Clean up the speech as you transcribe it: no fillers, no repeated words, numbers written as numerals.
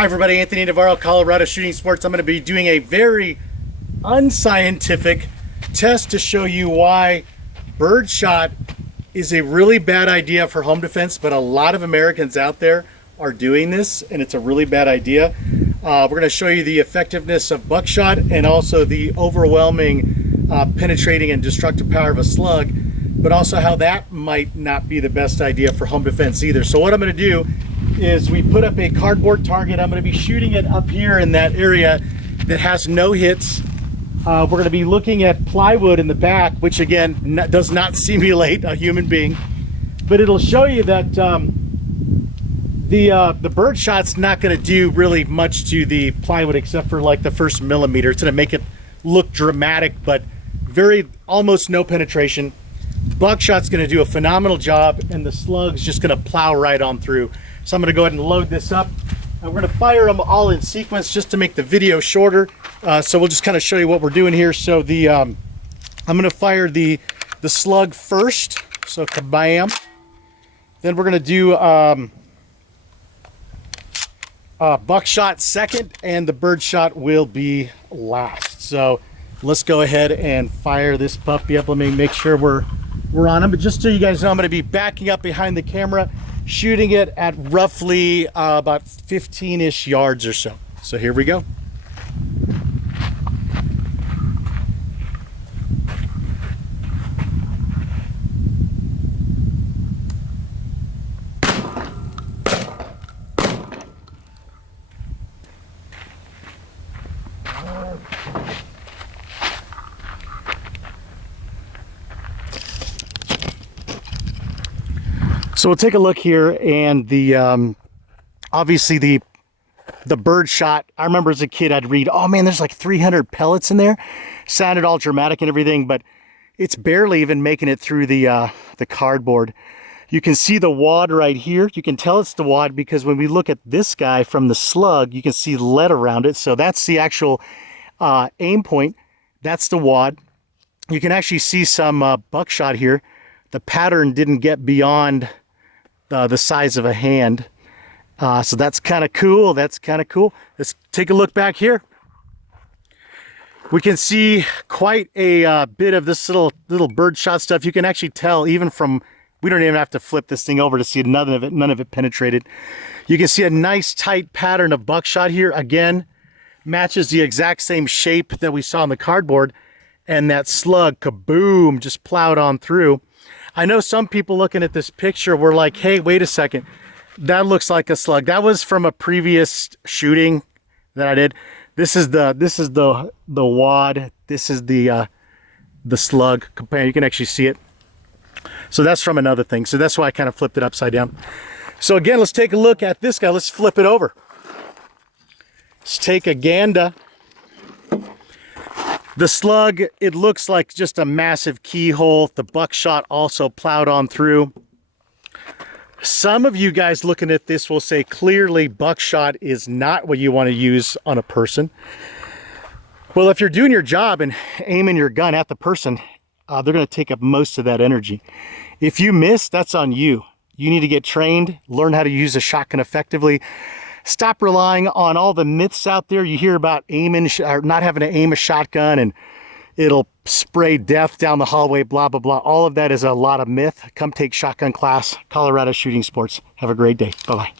Hi everybody, Anthony Navarro, Colorado Shooting Sports. I'm going to be doing a very unscientific test to show you why birdshot is a really bad idea for home defense, but a lot of Americans out there are doing this and it's a really bad idea. We're going to show you the effectiveness of buckshot and also the overwhelming penetrating and destructive power of a slug, but also how that might not be the best idea for home defense either. So what I'm going to do is we put up a cardboard target. I'm going to be shooting it up here in that area that has no hits. We're going to be looking at plywood in the back, which again does not simulate a human being, but it'll show you that the bird shot's not going to do really much to the plywood except for like the first millimeter. It's going to make it look dramatic, but almost no penetration. Buckshot's going to do a phenomenal job, and the slug's just going to plow right on through. So I'm going to go ahead and load this up. We're going to fire them all in sequence just to make the video shorter. So we'll just kind of show you what we're doing here. So I'm going to fire the slug first. So kabam. Then we're going to do buckshot second, and the birdshot will be last. So let's go ahead and fire this puppy up. Let me make sure we're on them. But just so you guys know, I'm going to be backing up behind the camera, shooting it at roughly about 15-ish yards or so. So here we go. So we'll take a look here, and the obviously the bird shot. I remember as a kid I'd read, oh man, there's like 300 pellets in there. Sounded all dramatic and everything, but it's barely even making it through the cardboard. You can see the wad right here. You can tell it's the wad because when we look at this guy from the slug, you can see lead around it. So that's the actual aim point. That's the wad. You can actually see some buckshot here. The pattern didn't get beyond the size of a hand. So that's kind of cool. That's kind of cool. Let's take a look back here. We can see quite a bit of this little birdshot stuff. You can actually tell even from, we don't even have to flip this thing over to see none of it penetrated. You can see a nice tight pattern of buckshot here. Again, matches the exact same shape that we saw on the cardboard, and that slug, kaboom, just plowed on through. I know some people looking at this picture were like, hey, wait a second, that looks like a slug. That was from a previous shooting that I did. This is the wad. This is the slug. You can actually see it. So that's from another thing. So that's why I kind of flipped it upside down. So again, let's take a look at this guy. Let's flip it over. Let's take a gander. The slug, it looks like just a massive keyhole. The buckshot also plowed on through. Some of you guys looking at this will say clearly buckshot is not what you want to use on a person. Well, if you're doing your job and aiming your gun at the person, they're going to take up most of that energy. If you miss, that's on you. You need to get trained, learn how to use a shotgun effectively. Stop relying on all the myths out there. You hear about aiming or not having to aim a shotgun and it'll spray death down the hallway, blah, blah, blah. All of that is a lot of myth. Come take shotgun class, Colorado Shooting Sports. Have a great day. Bye-bye.